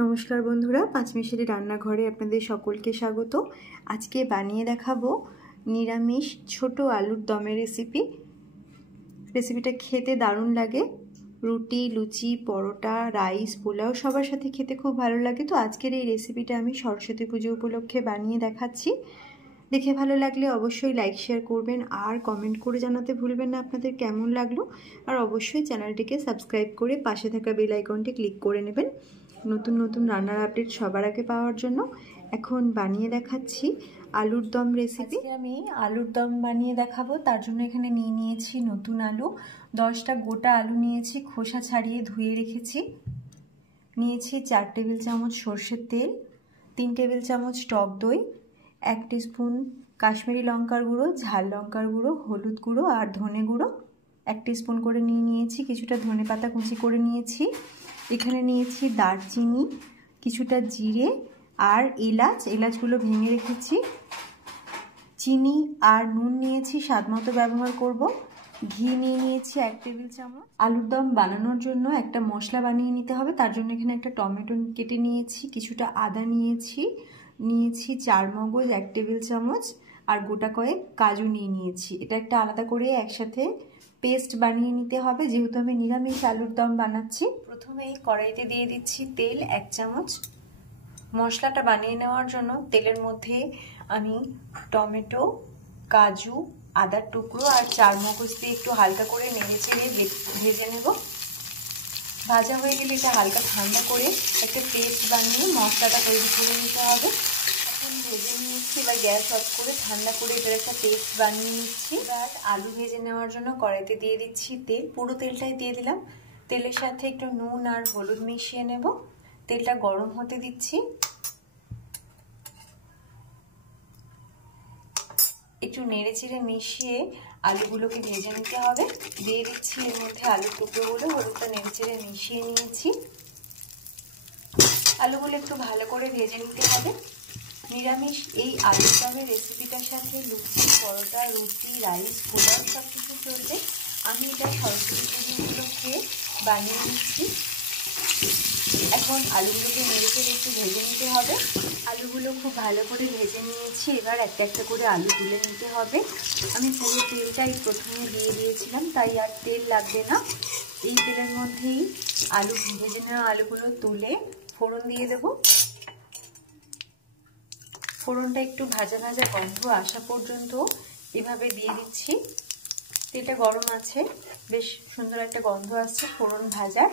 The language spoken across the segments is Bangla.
नमस्कार बंधुरा पाँचमिशाली रान्नाघरे आपनादेर सकलके स्वागत। आज के बानिये देखाबो निरामिष छोटो आलुर दमेर रेसिपि। रेसिपिटा खेते दारुण लागे, रुटी लुचि परोटा राइस पोलाओ सबार साथे खेते खूब भालो लागे। तो आजकेर এই रेसिपिटा आमी सरस्वती पुजो उपलक्षे बानिये देखाच्छि। देखे भालो लागले अवश्यई लाइक शेयर करबेन और कमेंट करे जानाते भूलबेन ना आपनादेर केमन लागलो। और अवश्यई चैनलटिके सबस्क्राइब करे पाशे थाका बेल आइकनटी क्लिक करे नेबेन नतून नतून रान्नार आपडेट सबार आगे पाওয়ার জন্য। এখন বানিয়ে দেখাচ্ছি আলুর দম রেসিপি। আমি আলুর দম বানিয়ে দেখাবো। তার জন্য এখানে নিয়ে নিয়েছি নতুন আলু, 10টা গোটা আলু নিয়েছি, খোসা ছাড়িয়ে ধুয়ে রেখেছি। নিয়েছি 4 টেবিল চামচ সরষের তেল, 3 টেবিল চামচ টক দই, 1 টিস্পুন কাশ্মীরি লঙ্কার গুঁড়ো, ঝাল লঙ্কার গুঁড়ো, হলুদ গুঁড়ো আর ধনে গুঁড়ো 1 টিস্পুন করে নিয়ে নিয়েছি। কিছুটা ধনে পাতা কুচি করে নিয়েছি। এখানে নিয়েছি দারচিনি, কিছুটা জিরে আর এলাচগুলো ভেঙে রেখেছি। চিনি আর নুন নিয়েছি স্বাদ মতো ব্যবহার করব। ঘি নিয়ে নিয়েছি 1 টেবিল চামচ। আলুর দম বানানোর জন্য একটা মশলা বানিয়ে নিতে হবে। তার জন্য এখানে একটা টমেটো কেটে নিয়েছি, কিছুটা আদা নিয়েছি, 4 মগজ 1 টেবিল চামচ আর গোটা কয়েক কাজু নিয়েছি। এটা একটা আলাদা করে একসাথে পেস্ট বানিয়ে নিতে হবে, যেহেতু আমি নিরামিষ আলুর দম বানাচ্ছি। প্রথমে কড়াইতে দিয়ে দিচ্ছি তেল 1 চামচ। মশলাটা বানিয়ে নেওয়ার জন্য তেলের মধ্যে আমি টমেটো, কাজু, আদার টুকরো আর 4 মগজ দিয়ে একটু হালকা করে নেড়েচেড়ে ভেজে নেব। ভাজা হয়ে গেলে এটা হালকা ঠান্ডা করে একটা পেস্ট বানিয়ে মশলাটা তৈরি করে নিতে হবে। এখন ভেজে নিচ্ছি, এবার গ্যাস অফ করে ঠান্ডা করে এটার একটা পেস্ট বানিয়ে নিচ্ছি। এবার আলু ভেজে নেওয়ার জন্য কড়াইতে দিয়ে দিচ্ছি তেল, পুরো তেলটাই দিয়ে দিলাম। তেলের সাথে একটু নুন আর হলুদ মিশিয়ে নেব। তেলটা গরম হতে দিচ্ছি। একটু নেড়েচেড়ে মিশিয়ে আলুগুলোকে ভেজে নিতে হবে। দিয়ে দিচ্ছি এর মধ্যে আলুর টুকরোগুলো, হলুদটা নেড়েচেড়ে মিশিয়ে নিয়েছি। আলুগুলো একটু ভালো করে ভেজে নিতে হবে। নিরামিষ এই আলুর দমের রেসিপিটার সাথে লুচি পরোটা রুটি রাইস পোলাও সব কিছু চলবে। আমি এটা সরস্বতী পুজো উপলক্ষে বানিয়ে নিচ্ছি। এখন আলুগুলোকে নেড়েচেড়ে একটু ভেজে নিতে হবে। আলুগুলো খুব ভালো করে ভেজে নিয়েছি। এবার একটা একটা করে আলু তুলে নিতে হবে। আমি পুরো তেলটাই প্রথমে দিয়ে দিয়েছিলাম, তাই আর তেল লাগবে না। এই তেলের মধ্যেই আলু ভেজে নেওয়া আলুগুলো তুলে ফোড়ন দিয়ে দেব। ফোড়নটা একটু ভাজা ভাজা গন্ধ আসা পর্যন্ত এভাবে দিয়ে দিচ্ছি। তেলটা গরম আছে, বেশ সুন্দর একটা গন্ধ আসছে ফোড়ন ভাজার।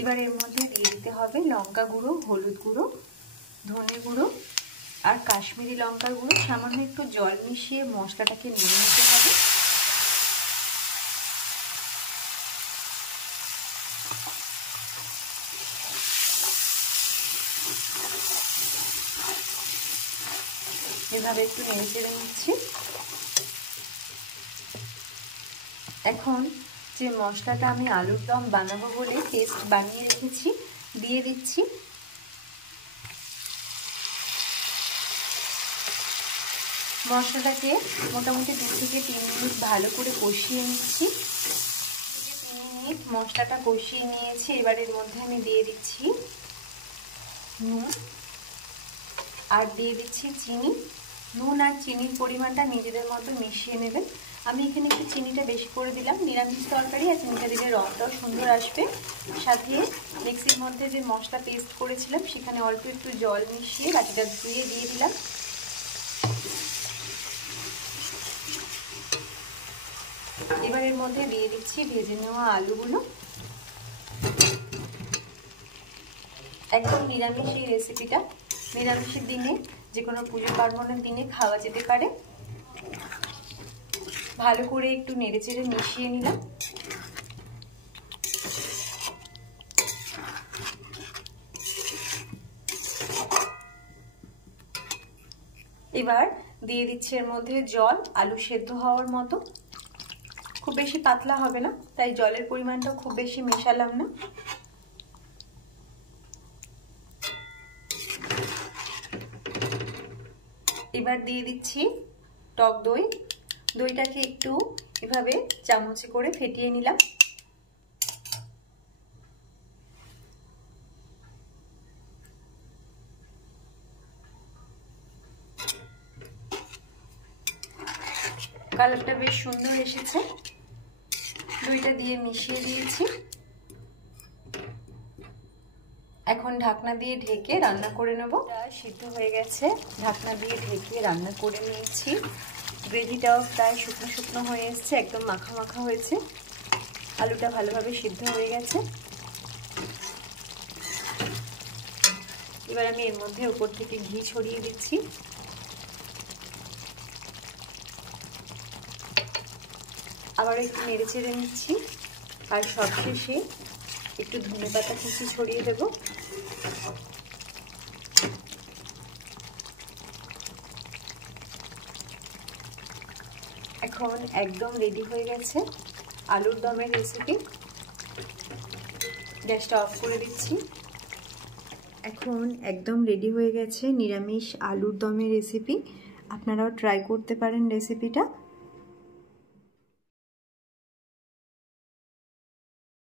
এবার এর মধ্যে দিয়ে দিতে হবে লঙ্কা গুঁড়ো, হলুদ গুঁড়ো, ধনে গুঁড়ো আর কাশ্মীরি লঙ্কার গুঁড়ো। সামান্য একটু জল মিশিয়ে মশলাটাকে নিয়ে নিতে হবে। এভাবে একটু নেড়েচেড়ে নিচ্ছি। এখন যে মশলাটা আমি আলুর দম বানাবো বলে পেস্ট বানিয়ে রেখেছি দিয়ে দিচ্ছি। মশলাটাকে মোটামুটি 2 থেকে 3 মিনিট ভালো করে কষিয়ে নিচ্ছি। 3 মিনিট মশলাটা কষিয়ে নিয়েছি। এবার এর মধ্যে আমি দিয়ে দিচ্ছি নুন আর দিয়ে দিচ্ছি চিনি। নুন আর চিনির পরিমাণটা নিজেদের মতো মিশিয়ে নেবেন। আমি এখানে একটু চিনিটা বেশি করে দিলাম, নিরামিষ তরকারি আর চিনিটা দিলে রঙটাও সুন্দর আসবে। সাথে মিক্সির মধ্যে যে মশলা পেস্ট করেছিলাম সেখানে অল্প একটু জল মিশিয়ে বাটিটা ধুয়ে দিয়ে দিলাম। এবার এর মধ্যে দিয়ে দিচ্ছি ভেজে নেওয়া আলুগুলো। একদম নিরামিষ এই রেসিপিটা নিরামিষের দিনে যে কোনো পুজো পার্বণের দিনে খাওয়া যেতে পারে। ভালো করে একটু নেড়েচেড়ে মিশিয়ে নিলাম। এবার দিয়ে দিচ্ছি এর মধ্যে জল, আলু সেদ্ধ হওয়ার মতো। খুব বেশি পাতলা হবে না, তাই জলের পরিমাণটাও খুব বেশি মেশালাম না। এবার দিয়ে দিচ্ছি টক দই। দইটাকে একটু এভাবে চামচে করে ফেটিয়ে নিলাম। কালারটা বেশ সুন্দর এসেছে। দইটা দিয়ে মিশিয়ে দিয়েছি। এখন ঢাকনা দিয়ে ঢেকে রান্না করে নেব। সিদ্ধ হয়ে গেছে, ঢাকনা দিয়ে ঢেকে রান্না করে নিয়েছি। গ্রেভিটাও প্রায় শুকনো শুকনো হয়ে এসছে, একদম মাখা মাখা হয়েছে। আলুটা ভালোভাবে সিদ্ধ হয়ে গেছে। এবার আমি এর মধ্যে উপর থেকে ঘি ছড়িয়ে দিচ্ছি। আবার একটু নেড়ে চেড়ে নিচ্ছি। আর সবশেষে একটু ধনেপাতা কুচি ছড়িয়ে দেব। এখন একদম রেডি হয়ে গেছে আলুর দমের রেসিপি। গ্যাসটা অফ করে দিচ্ছি। এখন একদম রেডি হয়ে গেছে নিরামিষ আলুর দমের রেসিপি। আপনারাও ট্রাই করতে পারেন রেসিপিটা।